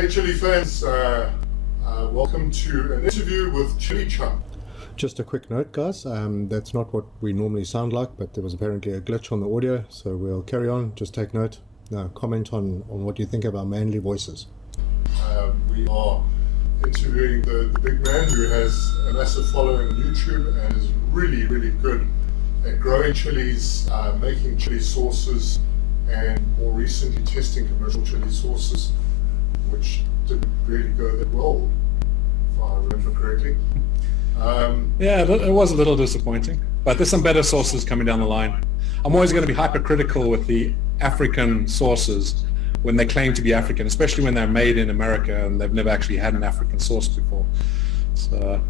Hey Chilli fans, welcome to an interview with Chilli Chump. Just a quick note, guys, that's not what we normally sound like, but there was apparently a glitch on the audio, so we'll carry on. Just take note. Comment on what you think of our manly voices. We are interviewing the big man who has a massive following on YouTube and is really, really good at growing chilies, making chili sauces, and more recently testing commercial chili sauces, which didn't really go that well, if I remember correctly. Yeah, it was a little disappointing, but there's some better sauces coming down the line. I'm always going to be hypercritical with the African sauces when they claim to be African, especially when they're made in America and they've never actually had an African sauce before. So,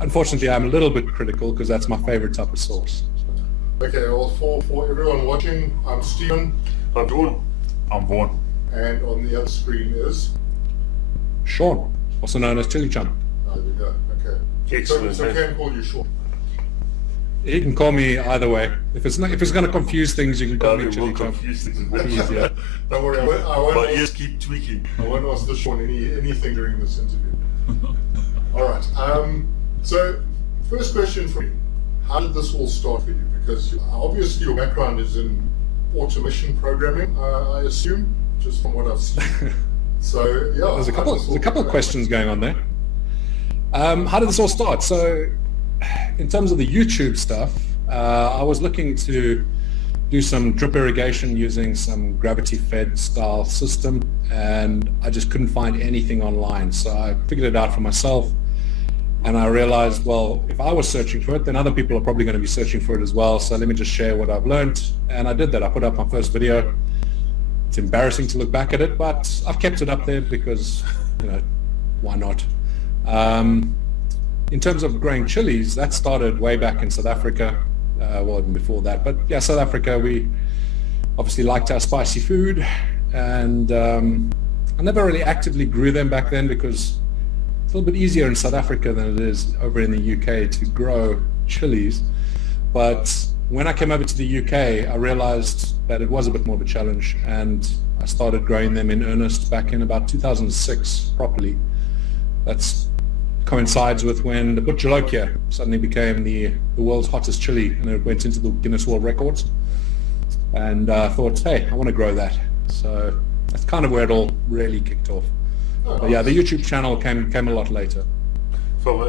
unfortunately, I'm a little bit critical because that's my favorite type of sauce. So. Okay, well, for everyone watching, I'm Stephen. I'm Dawn. I'm Vaughan. And on the other screen is Sean, also known as Chilli Chump. There we go. Okay. Excellent. So can call you Sean. You can call me either way. If it's going to confuse things, you can call me Chilli Chump. Easier. Don't worry, I won't But yes, keep tweaking. I won't ask the Sean anything during this interview. All right. So, first question for you: how did this all start for you? Because obviously your background is in automation programming, I assume, just from what I've seen. So yeah, there's a couple of questions going on there. How did this all start? So, in terms of the YouTube stuff, I was looking to do some drip irrigation using some gravity-fed style system, and I just couldn't find anything online. So I figured it out for myself, and I realized, well, if I was searching for it, then other people are probably going to be searching for it as well. So let me just share what I've learned, and I did that. I put up my first video. It's embarrassing to look back at it, but I've kept it up there because, why not? In terms of growing chilies, that started way back in South Africa, well, even before that. But yeah, South Africa, we obviously liked our spicy food, and I never really actively grew them back then because it's a little bit easier in South Africa than it is over in the UK to grow chilies. But when I came over to the UK, I realized that it was a bit more of a challenge, and I started growing them in earnest back in about 2006 properly. That's coincides with when the butcherlokia suddenly became the world's hottest chili, and it went into the Guinness World Records. And I thought, hey, I want to grow that. So that's kind of where it all really kicked off. But yeah, the YouTube channel came a lot later. From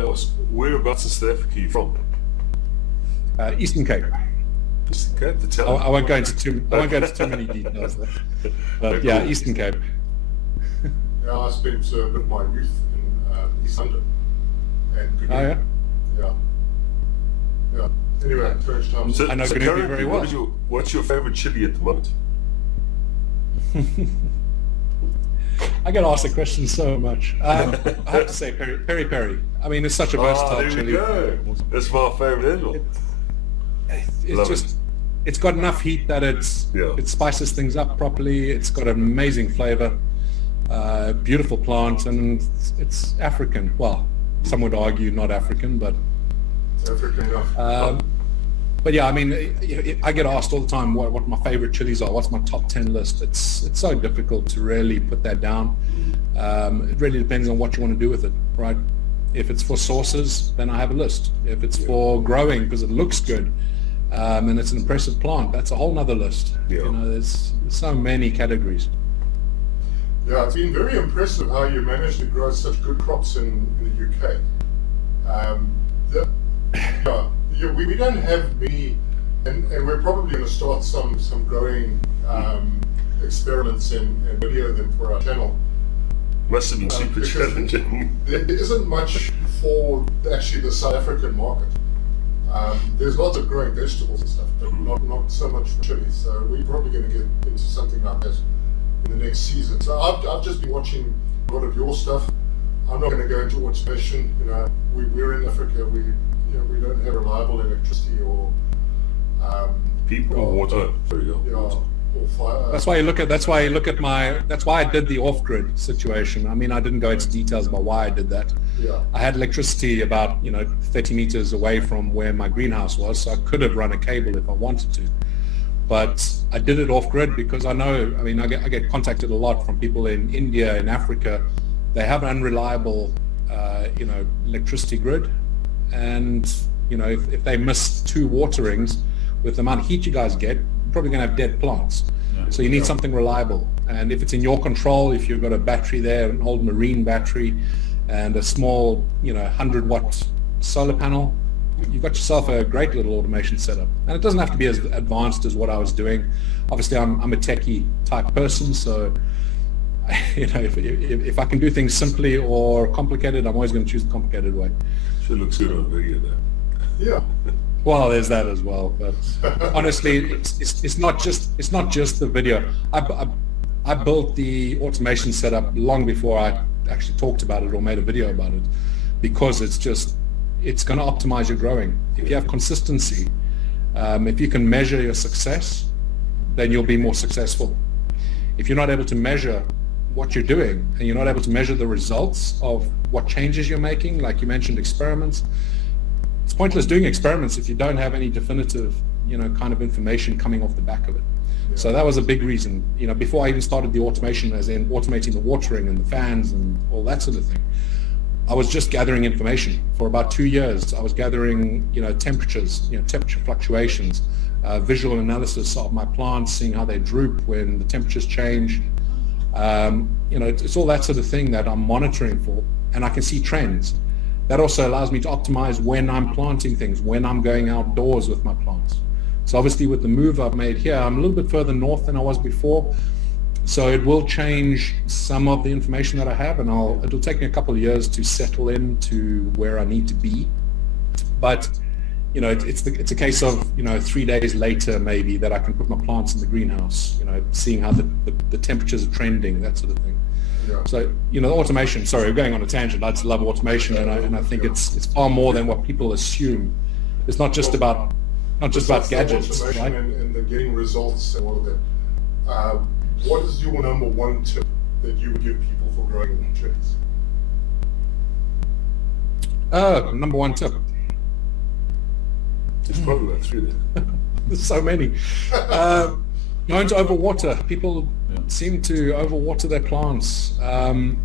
whereabouts in South Africa are you from? Eastern Cape. Eastern Cape, the town. I won't go into too many details there. But yeah, cool. Eastern Cape. Yeah, I spent a bit of my youth in East London. And yeah? Yeah. Anyway, first time. So, I know Goodovy very well. What's your favorite chili at the moment? I get asked the question so much. I have to say peri. I mean, it's such a versatile chili. There we go. That's my favorite as well. It's got enough heat that it spices things up properly. It's got an amazing flavor, beautiful plant, and it's African. Well, some would argue not African, but it's African enough. But yeah, I mean, I get asked all the time what my favorite chilies are. What's my top 10 list? It's so difficult to really put that down. It really depends on what you want to do with it, right? If it's for sauces, then I have a list. If it's for growing because it looks good and it's an impressive plant, that's a whole nother list. Yeah. There's so many categories. Yeah, it's been very impressive how you managed to grow such good crops in the UK. We don't have many, and we're probably going to start some growing experiments and video them for our channel. Must have been super challenging. There isn't much for actually the South African market. There's lots of growing vegetables and stuff, but not so much for chili. So we're probably going to get into something like that in the next season. So I've just been watching a lot of your stuff. I'm not going to go into automation. We're in Africa. We don't have reliable electricity or people or water. There you go. Or fire. That's why I did the off-grid situation. I mean, I didn't go into details about why I did that. Yeah. I had electricity about 30 meters away from where my greenhouse was, so I could have run a cable if I wanted to. But I did it off grid because I know, I get contacted a lot from people in India, in Africa. They have an unreliable, electricity grid. And, if they miss 2 waterings with the amount of heat you guys get, you're probably going to have dead plants. Yeah. So you need something reliable. And if it's in your control, if you've got a battery there, an old marine battery, and a small, 100-watt solar panel, you've got yourself a great little automation setup. And it doesn't have to be as advanced as what I was doing. Obviously, I'm a techie type person, so if I can do things simply or complicated, I'm always going to choose the complicated way. Sure looks good on video there. Yeah. Well, there's that as well. But honestly, it's not just the video. I built the automation setup long before I actually talked about it or made a video about it, because it's going to optimize your growing. If you have consistency, if you can measure your success, then you'll be more successful. If you're not able to measure what you're doing and you're not able to measure the results of what changes you're making, like you mentioned experiments, it's pointless doing experiments if you don't have any definitive, kind of information coming off the back of it. Yeah. So that was a big reason, before I even started the automation, as in automating the watering and the fans and all that sort of thing. I was just gathering information for about 2 years. I was gathering, temperatures, temperature fluctuations, visual analysis of my plants, seeing how they droop when the temperatures change. It's all that sort of thing that I'm monitoring for, and I can see trends. That also allows me to optimize when I'm planting things, when I'm going outdoors with my plants. So obviously with the move I've made here, I'm a little bit further north than I was before. So it will change some of the information that I have, and it'll take me a couple of years to settle into where I need to be. But it's a case of 3 days later maybe that I can put my plants in the greenhouse. Seeing how the temperatures are trending, that sort of thing. Yeah. So the automation. Sorry, we're going on a tangent. I just love automation, and I think it's far more than what people assume. It's not just about gadgets, right? And the getting results and all of that. What is your number one tip that you would give people for growing chilies? Number one tip. There's probably about 3 there. There's so many. Going to overwater. People seem to overwater their plants. No.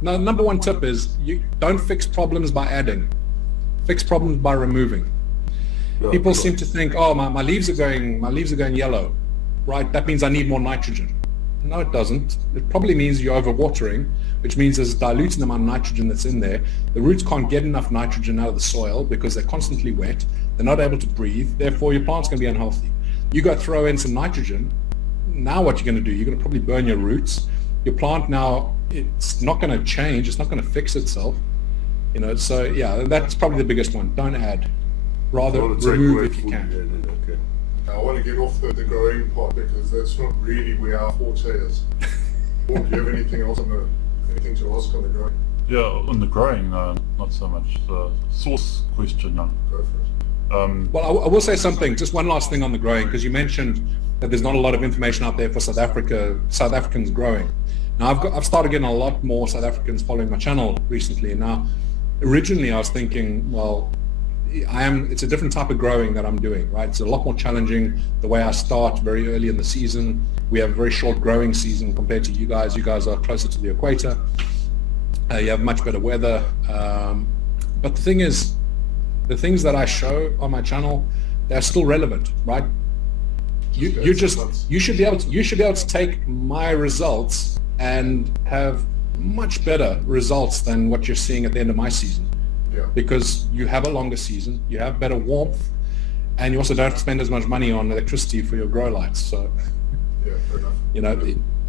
Number one tip is you don't fix problems by adding. Fix problems by removing. People seem to think, my leaves are going yellow. Right, that means I need more nitrogen. No, it doesn't. It probably means you're overwatering, which means there's diluting the amount of nitrogen that's in there. The roots can't get enough nitrogen out of the soil because they're constantly wet. They're not able to breathe. Therefore, your plant's going to be unhealthy. You go throw in some nitrogen. Now what you're going to do, you're going to probably burn your roots. Your plant now, it's not going to change. It's not going to fix itself. So yeah, that's probably the biggest one. Don't add. Rather remove if you can. Okay. I want to get off the growing part because that's not really where our forte is. Do you have anything else anything to ask on the growing? Yeah, on the growing, not so much. The source question. Go for it. Well, I will say something, just one last thing on the growing, because you mentioned that there's not a lot of information out there for South Africans growing. Now, I've started getting a lot more South Africans following my channel recently. Now, originally I was thinking, well, it's a different type of growing that I'm doing, right? It's a lot more challenging. The way I start very early in the season, we have a very short growing season compared to you guys. You guys are closer to the equator. You have much better weather. But the thing is, the things that I show on my channel, they're still relevant, right? You should be able to take my results and have much better results than what you're seeing at the end of my season. Yeah. Because you have a longer season, you have better warmth, and you also don't have to spend as much money on electricity for your grow lights. So, yeah, fair enough.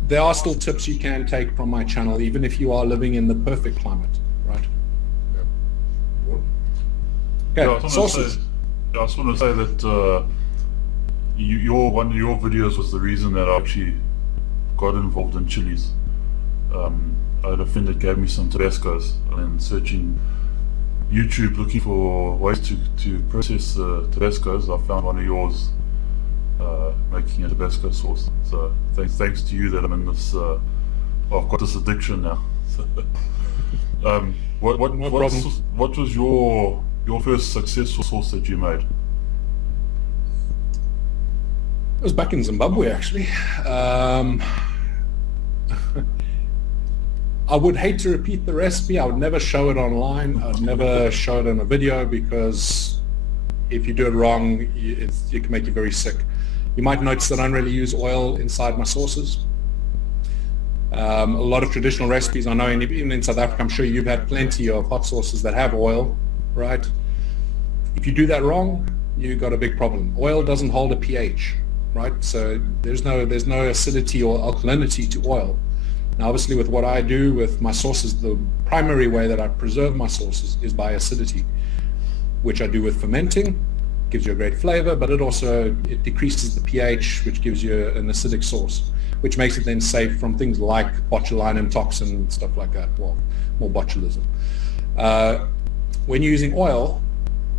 There are still tips you can take from my channel, even if you are living in the perfect climate, right? Yeah. Okay, sources. I just want to say that one of your videos was the reason that I actually got involved in chilies. I had a friend that gave me some Tabascos, and searching YouTube looking for ways to process Tabascos, I found one of yours making a Tabasco sauce. So thanks to you that I'm in this. I've got this addiction now. So, what was your first successful sauce that you made? It was back in Zimbabwe, actually. I would hate to repeat the recipe. I would never show it online. I'd never show it in a video, because if you do it wrong, it can make you very sick. You might notice that I don't really use oil inside my sauces. A lot of traditional recipes, I know even in South Africa, I'm sure you've had plenty of hot sauces that have oil, right? If you do that wrong, you've got a big problem. Oil doesn't hold a pH, right? So there's no acidity or alkalinity to oil. Now, obviously, with what I do with my sauces, the primary way that I preserve my sauces is by acidity, which I do with fermenting. Gives you a great flavor, but it decreases the pH, which gives you an acidic sauce, which makes it then safe from things like botulinum toxin and stuff like that. Well, more botulism. When you're using oil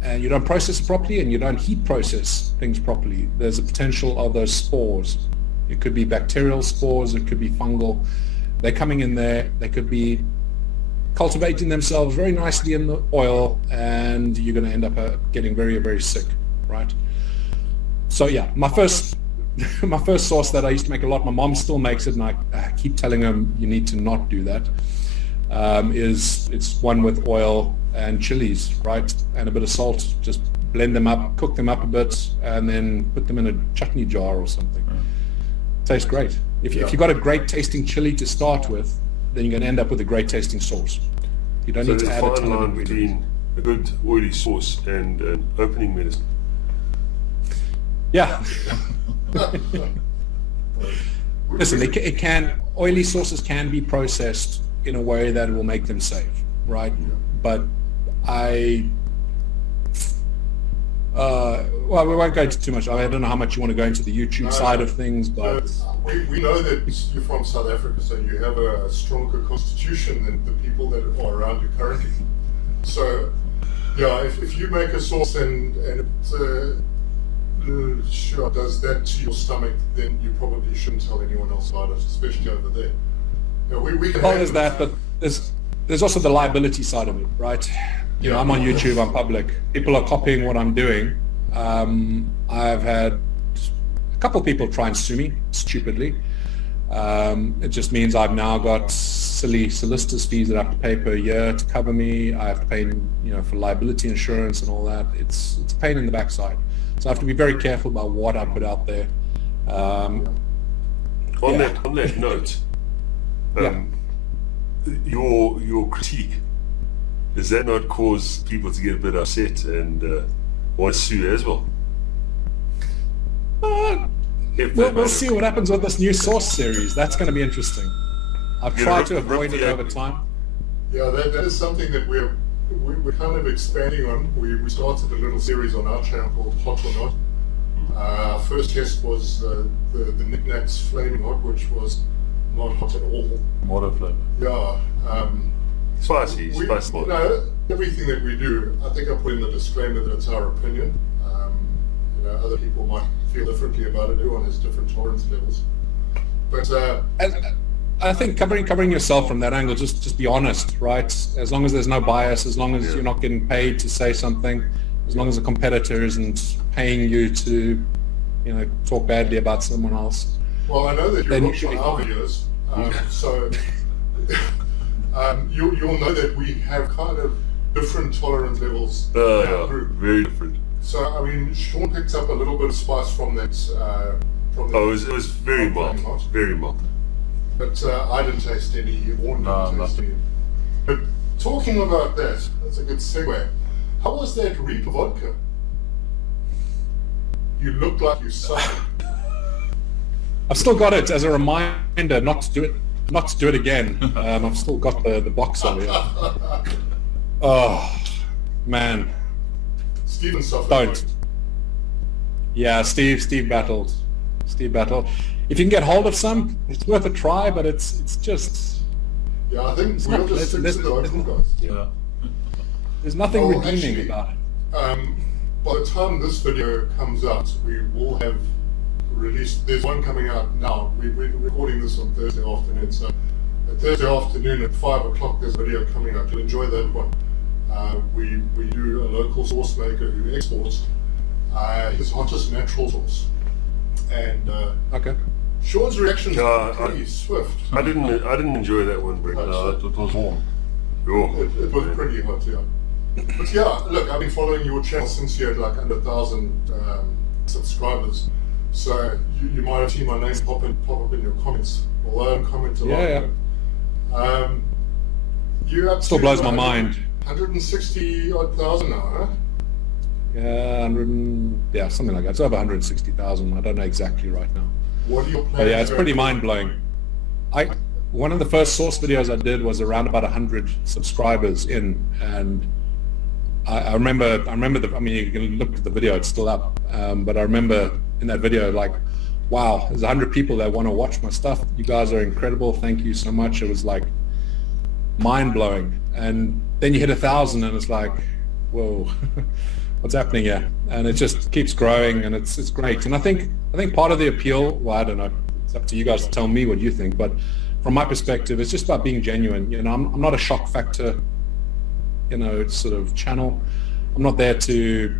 and you don't process it properly and you don't heat process things properly, there's a potential of those spores. It could be bacterial spores, it could be fungal. They're coming in there, they could be cultivating themselves very nicely in the oil, and you're going to end up getting very, very sick, right? So yeah, my first sauce that I used to make a lot, my mom still makes it, and I keep telling her you need to not do that, it's one with oil and chilies, right? And a bit of salt. Just blend them up, cook them up a bit, and then put them in a chutney jar or something. Tastes great. If you've got a great tasting chili to start with, then you're going to end up with a great tasting sauce. You don't need to add a ton of ingredients. Between a good oily sauce and an opening medicine. Yeah. Listen, oily sauces can be processed in a way that will make them safe, right? But well, we won't go into too much. I don't know how much you want to go into the YouTube side of things, but we know that you're from South Africa, so you have a stronger constitution than the people that are around you currently. So, yeah, if you make a sauce and it sure does that to your stomach, then you probably shouldn't tell anyone else about it, especially over there. You know, we can there's that, but there's also the liability side of it, right? You know, I'm on YouTube, I'm public. People are copying what I'm doing. I've had a couple of people try and sue me stupidly. It just means I've now got silly solicitors fees that I have to pay per year to cover me. I have to pay, for liability insurance and all that. It's a pain in the backside. So I have to be very careful about what I put out there. On that note, your critique, does that not cause people to get a bit upset and want to sue as well? We'll see what happens with this new sauce series. That's going to be interesting. I've tried to avoid it over time. Yeah, that is something that we're kind of expanding on. We started a little series on our channel called Hot or Not. Our first test was the Knickknacks Flaming Hot, which was not hot at all. Water flavor. Yeah. Spicy. Everything that we do, I think I put in the disclaimer that it's our opinion. Other people might feel differently about it. Everyone has different tolerance levels. But I think covering yourself from that angle, just be honest, right? As long as there's no bias, as long as you're not getting paid to say something, as long as a competitor isn't paying you to, talk badly about someone else. Well, I know that you're watching our videos, so you'll know that we have kind of different tolerance levels in our group. Very different. So, I mean, Sean picked up a little bit of spice from that. It was very mild. Very mild. But I didn't taste any. Warren didn't taste any. But talking about that's a good segue. How was that Reaper vodka? You look like you suffered. I've still got it as a reminder not to do it again. I've still got the box over here. Oh, man. Steven suffered. Don't. Yeah, Steve battled. If you can get hold of some, it's worth a try, but it's just... Yeah, I think we'll just stick to the local guys. Yeah. There's nothing redeeming about it. By the time this video comes out, we will have released... There's one coming out now. We're recording this on Thursday afternoon, so at Thursday afternoon at 5 o'clock there's a video coming out. You'll enjoy that one. We do a local sauce maker who exports his hottest natural sauce. And Okay. Sean's reaction Yeah, was pretty swift. I didn't enjoy that one, Brent. No, it was warm. Oh, It was pretty hot, yeah. But yeah, look, I've been following your channel since you had like under 1,000 subscribers. So you might have seen my name pop up in your comments. Although I don't comment a lot. Yeah. You up Still to blows my mind. 160 odd thousand now, huh? Yeah, 100, yeah, something like that. It's over 160,000. I don't know exactly right now. What are your plans? But yeah, it's going pretty forward? mind-blowing. One of the first source videos I did was around about 100 subscribers in, and I remember I mean, you can look at the video, it's still up, but I remember in that video, like, wow, there's 100 people that want to watch my stuff. You guys are incredible. Thank you so much. It was like mind-blowing. And then you hit 1,000 and it's like, whoa, what's happening here? And it just keeps growing, and it's great. And I think part of the appeal, well, I don't know, it's up to you guys to tell me what you think, but from my perspective, it's just about being genuine. You know, I'm not a shock factor, you know, sort of channel. I'm not there to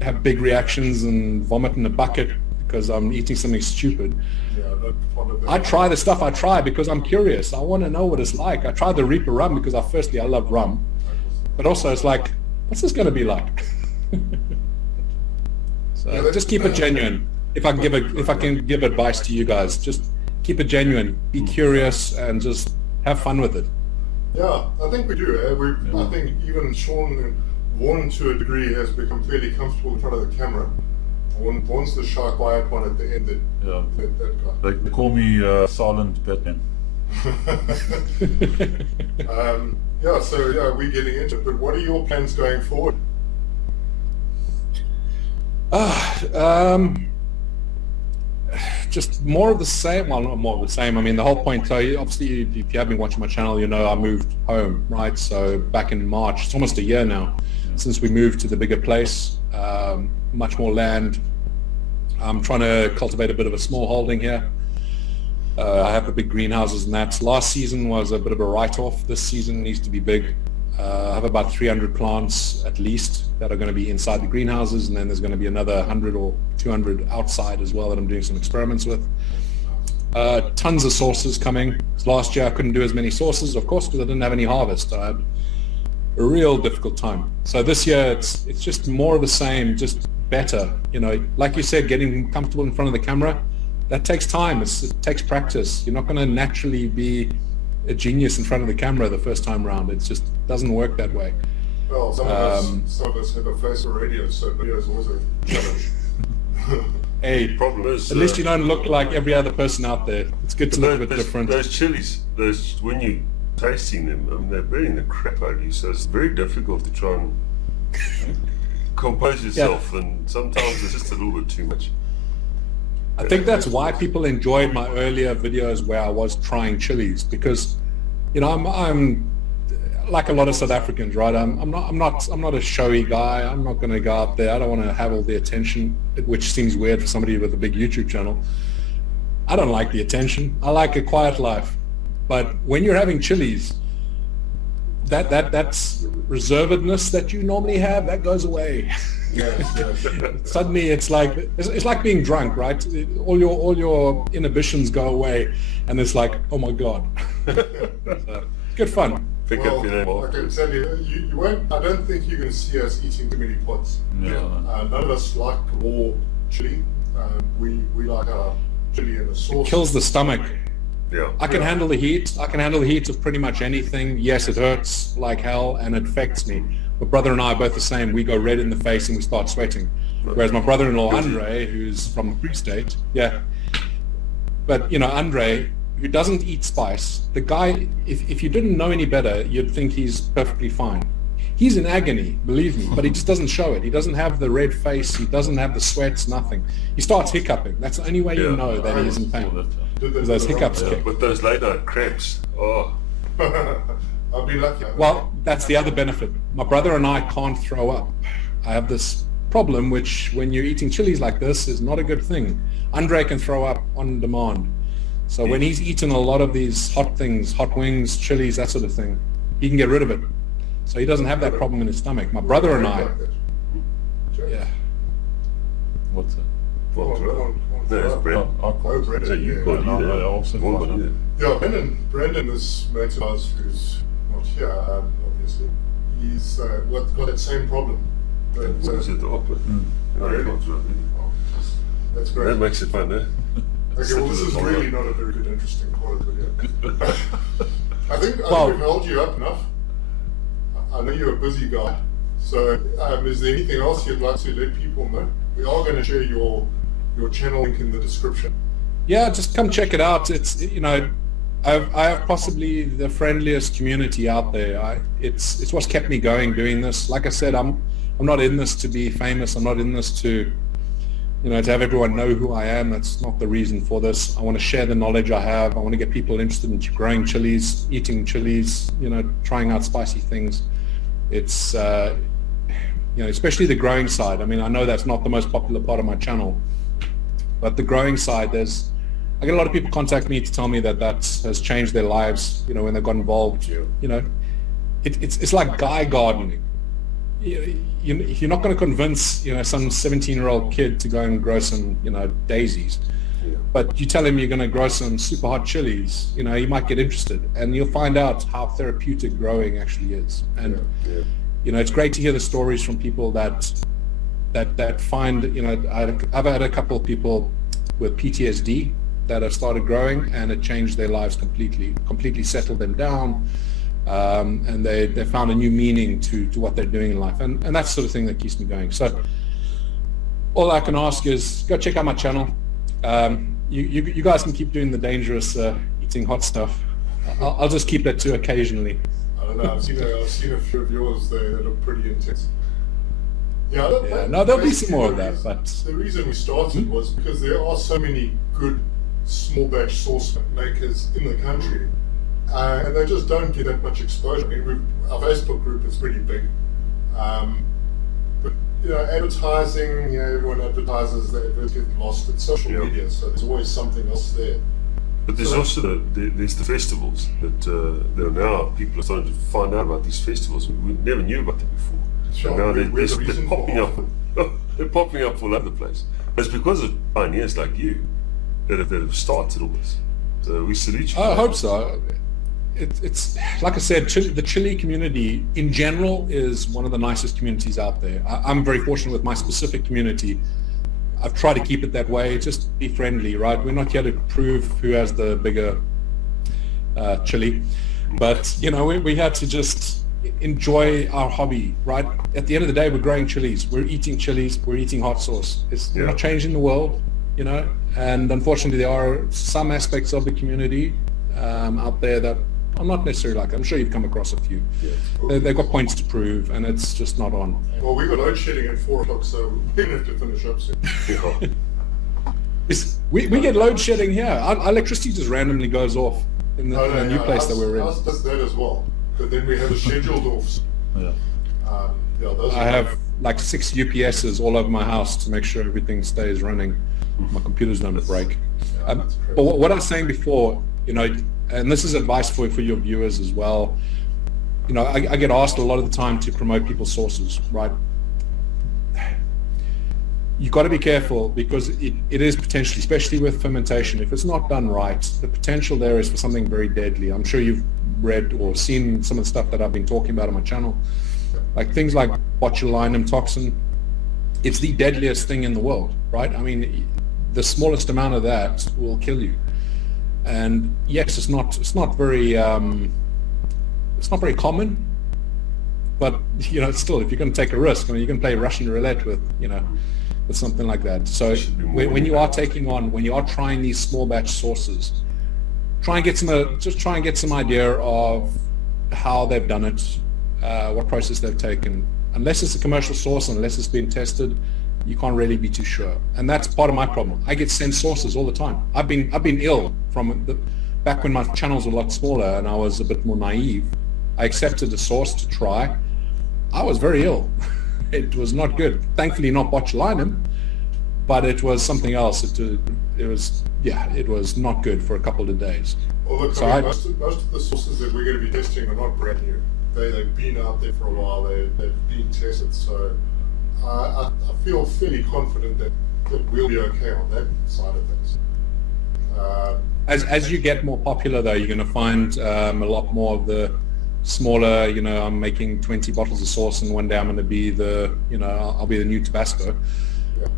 have big reactions and vomit in a bucket because I'm eating something stupid. Yeah, don't follow that. I try the stuff I try because I'm curious. I want to know what it's like. I tried the Reaper rum because I love rum, but also it's like, what's this going to be like? So just keep it genuine. If I can give advice to you guys, just keep it genuine, be curious, and just have fun with it. Yeah, I think we do. I think even Sean and Vaughan, to a degree, has become fairly comfortable in front of the camera. Vaughan's the shy, quiet one at the end. That guy. They call me Silent Batman. Yeah, so yeah, we're getting into it. But what are your plans going forward? Just more of the same. Well, not more of the same. I mean, the whole point. So obviously, if you have been watching my channel, you know I moved home, right? So back in March, it's almost a year now since we moved to the bigger place. Much more land. I'm trying to cultivate a bit of a small holding here. I have the big greenhouses and that. Last season was a bit of a write-off. This season needs to be big. I have about 300 plants at least that are going to be inside the greenhouses, and then there's going to be another 100 or 200 outside as well that I'm doing some experiments with. Tons of sauces coming. Last year I couldn't do as many sauces, of course, because I didn't have any harvest. I had a real difficult time. So this year it's just more of the same, just better. You know, like you said, getting comfortable in front of the camera, that takes time. It takes practice. You're not going to naturally be a genius in front of the camera the first time around. It just doesn't work that way. Well, some of us have a face for radio, so video is always a challenge. Hey, problem is, at least you don't look like every other person out there. It's good to look a bit different. Those chilies, when you tasting them, I mean, they're burning the crap out of you. So it's very difficult to try and compose yourself, and sometimes it's just a little bit too much. I think that's why people enjoyed my earlier videos where I was trying chilies, because, you know, I'm like a lot of South Africans, right? I'm not a showy guy. I'm not going to go out there. I don't want to have all the attention, which seems weird for somebody with a big YouTube channel. I don't like the attention. I like a quiet life. But when you're having chilies, that's reservedness that you normally have, that goes away. Yes. Suddenly it's like being drunk, right? All your inhibitions go away, and it's like, oh my god. So, good fun. Pick up your name I can tell you, you won't. I don't think you're going to see us eating too many pots. No. None of us like raw chili. We like our chili in a sauce. Kills the stomach. Yeah. I can handle the heat. I can handle the heat of pretty much anything. Yes, it hurts like hell and it affects me. My brother and I are both the same. We go red in the face and we start sweating. Whereas my brother-in-law, Andre, who's from the Free State, but you know, Andre, who doesn't eat spice, the guy, if you didn't know any better, you'd think he's perfectly fine. He's in agony, believe me, but he just doesn't show it. He doesn't have the red face. He doesn't have the sweats, nothing. He starts hiccuping. That's the only way you know that he is in pain. Because those hiccups kick. With those late night cramps. Oh. I'll be lucky. Well, that's the other benefit. My brother and I can't throw up. I have this problem, which when you're eating chilies like this is not a good thing. Andre can throw up on demand. So when he's eaten a lot of these hot things, hot wings, chilies, that sort of thing, he can get rid of it. So he doesn't have that problem in his stomach. My brother and I, Yeah. What's that? Well, no, it's Brandon. I can't. Oh, Brandon. So you yeah. can't No, either. no, also One can't. either. Yeah, Brandon is mate of ours who's not here, obviously. He's got that same problem. But, What is it, the opera? No, Really? I can't do it. that's great. That makes it fun, eh? Okay, well, this is really not a very good, interesting part of the video. I think Well- we've held you up enough. I know you're a busy guy. So, is there anything else you'd like to let people know? We are going to share your channel link in the description. Yeah, just come check it out. It's, you know, I have possibly the friendliest community out there. It's what's kept me going doing this. Like I said, I'm not in this to be famous. I'm not in this to, you know, to have everyone know who I am. That's not the reason for this. I want to share the knowledge I have. I want to get people interested in growing chilies, eating chilies, you know, trying out spicy things. It's, you know, especially the growing side. I mean, I know that's not the most popular part of my channel, but the growing side, I get a lot of people contact me to tell me that has changed their lives, you know, when they got involved. You know, it's like guy gardening. You're not going to convince, you know, some 17-year-old kid to go and grow some, you know, daisies. Yeah. But you tell him you're going to grow some super hot chilies, you know, he might get interested, and you'll find out how therapeutic growing actually is. And Yeah. you know, it's great to hear the stories from people that find, you know, I've had a couple of people with PTSD that have started growing, and it changed their lives completely settled them down, and they found a new meaning to what they're doing in life, and that's the sort of thing that keeps me going. So all I can ask is go check out my channel. You guys can keep doing the dangerous eating hot stuff. I'll just keep that to occasionally. I don't know, I've seen a few of yours there that look pretty intense. Yeah, No, there'll be some basically more of the that, reason- but the reason we started was because there are so many good small batch sauce makers in the country, and they just don't get that much exposure. I mean, our Facebook group is pretty big, but you know, advertising, you know, everyone advertises, they get lost. It's social Yeah. media, so there's always something else there. But there's So- also there's the festivals that there are now people are starting to find out about these festivals. We never knew about them before. Sure, And now we're the they're reason popping for up. They're popping up all over the place. It's because of pioneers like you that have started all this. So we salute you. I hope so. It's like I said, the chili community in general is one of the nicest communities out there. I'm very fortunate with my specific community. I've tried to keep it that way. Just be friendly, right? We're not here to prove who has the bigger chili, but you know, we had to just enjoy our hobby, right? At the end of the day, we're growing chilies. We're eating chilies. We're eating hot sauce. We're not changing the world, you know. And unfortunately, there are some aspects of the community out there that are not necessarily like. I'm sure you've come across a few. They've got points to prove, and it's just not on. Well, we got load shedding at 4 o'clock, so we're going to have to finish up soon. We get load shedding here. Our electricity just randomly goes off in the new place that we're in. Ours does that as well, but then we have a scheduled offs. Yeah. Those I are have like 6 UPSs all over my house to make sure everything stays running. My computers don't break. that's crazy. But what I was saying before, you know, and this is advice for your viewers as well. You know, I get asked a lot of the time to promote people's sources, right? You've got to be careful because it is potentially, especially with fermentation, if it's not done right, the potential there is for something very deadly. I'm sure you've read or seen some of the stuff that I've been talking about on my channel, like things like botulinum toxin. It's the deadliest thing in the world, right? I mean, the smallest amount of that will kill you. And yes, it's not very common, but you know, still, if you're going to take a risk, I mean, you can play Russian roulette with, you know, with something like that. So when you are trying these small batch sources, try and get some idea of how they've done it, what process they've taken. Unless it's a commercial source, unless it's been tested, you can't really be too sure. And that's part of my problem. I get sent sources all the time. I've been ill back when my channels were a lot smaller and I was a bit more naive. I accepted a source to try. I was very ill. It was not good. Thankfully not botulinum, but it was something else. It was not good for a couple of days. Well, look, So I mean, most of the sources that we're going to be testing are not brand new. They've been out there for a while. They've been tested. So I feel fairly confident that that we'll be okay on that side of things. As you get more popular, though, you're going to find a lot more of the smaller, I'm making 20 bottles of sauce and one day I'm going to be I'll be the new Tabasco. Yeah.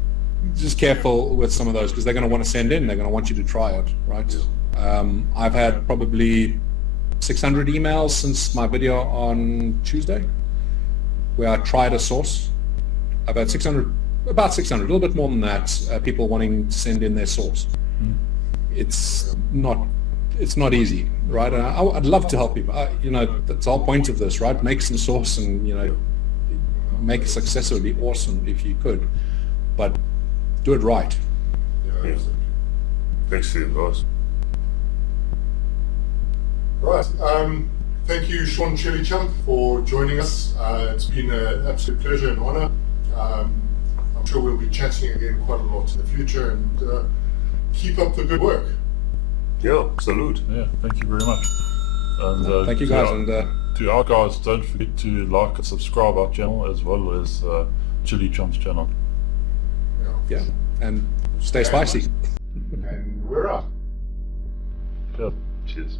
Just careful with some of those because they're going to want to send in, they're going to want you to try it, right? I've had probably 600 emails since my video on Tuesday where I tried a sauce. I've had about 600, a little bit more than that, people wanting to send in their sauce. It's not easy, right? And I'd love to help people. That's the whole point of this, right? Make some sauce and, make a success. It would be awesome if you could, but do it right. Yeah. Thanks for the advice. Right. Thank you, Sean Chilli Chump, for joining us. It's been an absolute pleasure and honor. I'm sure we'll be chatting again quite a lot in the future, and keep up the good work. Yeah, salute. Yeah, thank you very much. And Thank you, guys. And to our guys, don't forget to like and subscribe our channel as well as Chilli Chump's channel. yeah, and stay spicy. And we're out. Yeah. Cheers.